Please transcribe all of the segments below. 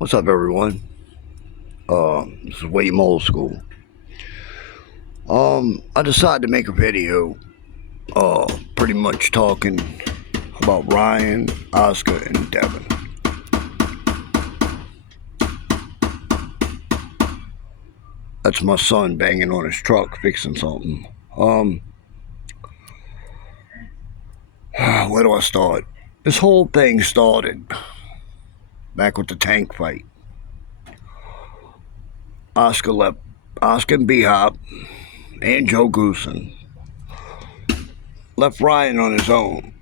What's up, everyone? This is William Old School. I decided to make a video, pretty much talking about Ryan, Oscar, and Devin. That's my son banging on his truck, fixing something. Where do I start? This whole thing started back with the tank fight. Oscar and B-Hop and Joe Goosen left Ryan on his own,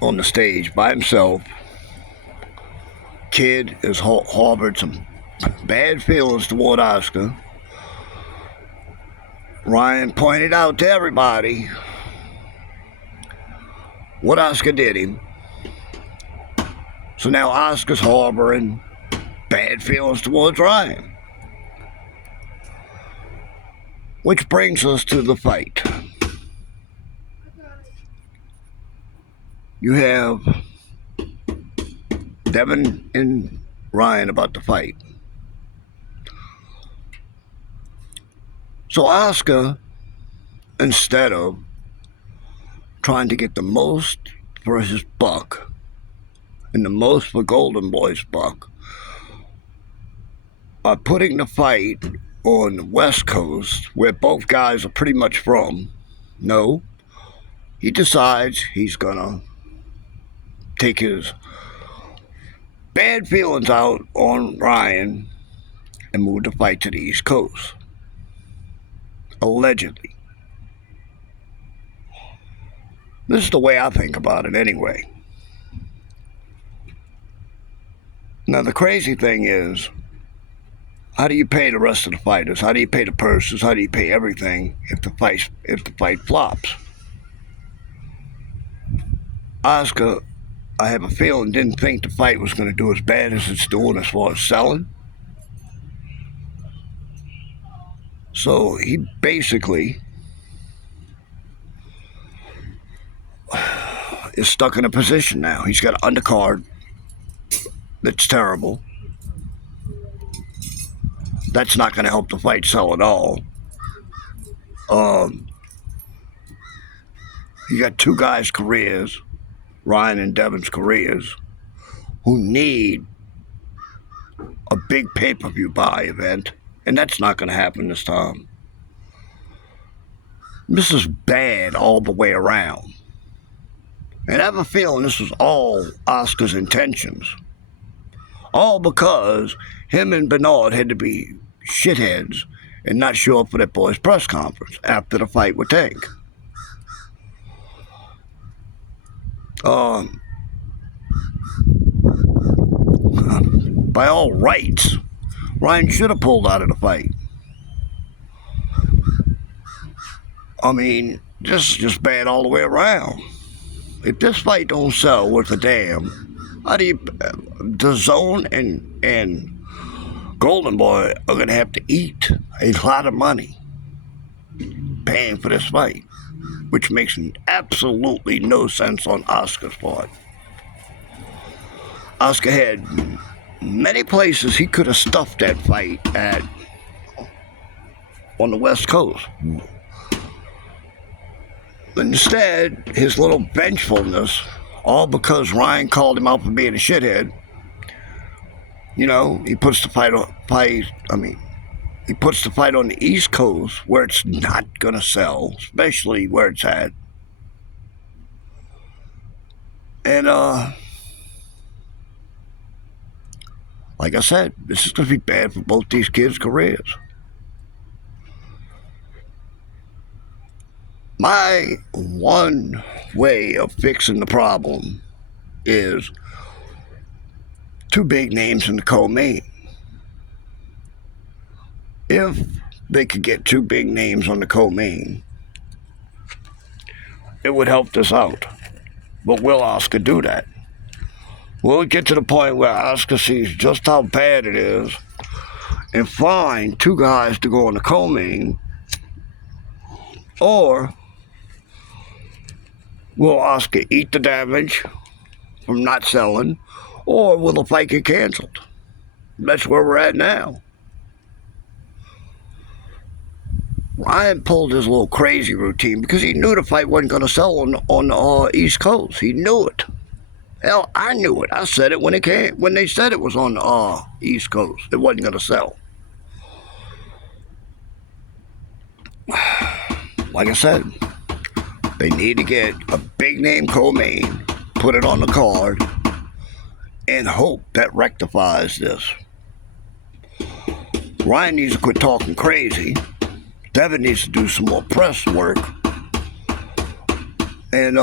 on the stage by himself. Kid has harbored some bad feelings toward Oscar. Ryan pointed out to everybody what Oscar did him. So now Oscar's harboring bad feelings towards Ryan. Which brings us to the fight. You have Devin and Ryan about to fight. So Oscar, instead of trying to get the most for his buck and the most for Golden Boy's buck, by putting the fight on the West Coast, where both guys are pretty much from, he decides he's gonna take his bad feelings out on Ryan and move the fight to the East Coast. Allegedly. This is the way I think about it anyway. Now the crazy thing is, how do you pay the rest of the fighters? How do you pay the purses? How do you pay everything if the fight flops? Oscar, I have a feeling, didn't think the fight was going to do as bad as it's doing as far as selling. So he basically is stuck in a position now. He's got an undercard that's terrible. That's not going to help the fight sell at all. You got two guys' careers, Ryan and Devin's careers, who need a big pay-per-view buy event, and that's not going to happen this time. This is bad all the way around. And I have a feeling this was all Oscar's intentions. All because him and Bernard had to be shitheads and not show up for that boy's press conference after the fight with Tank. By all rights, Ryan should have pulled out of the fight. I mean, just bad all the way around. If this fight don't sell worth a damn, how do you... The Zone and Golden Boy are going to have to eat a lot of money paying for this fight, which makes absolutely no sense on Oscar's part. Oscar had many places he could have stuffed that fight at on the West Coast. Instead, his little vengefulness, all because Ryan called him out for being a shithead, he puts the fight on the East Coast where it's not gonna sell, especially where it's at. And like I said, this is gonna be bad for both these kids' careers. My one way of fixing the problem is two big names in the co-main. If they could get two big names on the co-main, it would help this out. But will Oscar do that? Will it get to the point where Oscar sees just how bad it is and find two guys to go on the co-main? Or will Oscar eat the damage from not selling, or will the fight get canceled? That's where we're at now. Ryan pulled his little crazy routine because he knew the fight wasn't going to sell on the East Coast. He knew it. Hell, I knew it. I said it when it came, when they said it was on the East Coast. It wasn't going to sell. Like I said, they need to get a big name co-main, put it on the card, and hope that rectifies this. Ryan needs to quit talking crazy. Devin needs to do some more press work. And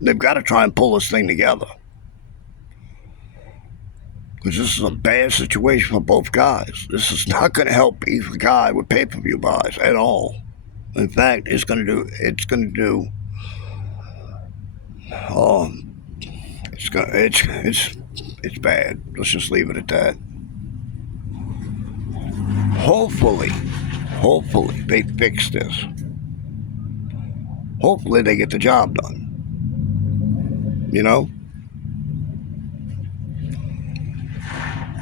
they've got to try and pull this thing together. Because this is a bad situation for both guys. This is not going to help either guy with pay-per-view buys at all. In fact, it's bad. Let's just leave it at that. Hopefully they fix this. Hopefully they get the job done. You know?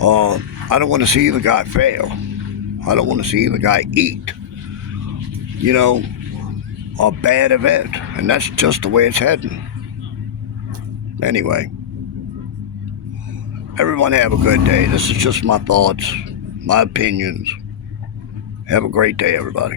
I don't want to see the guy fail. I don't want to see the guy eat, you know, a bad event. And that's just the way it's heading. Anyway, everyone have a good day. This is just my thoughts, my opinions. Have a great day, everybody.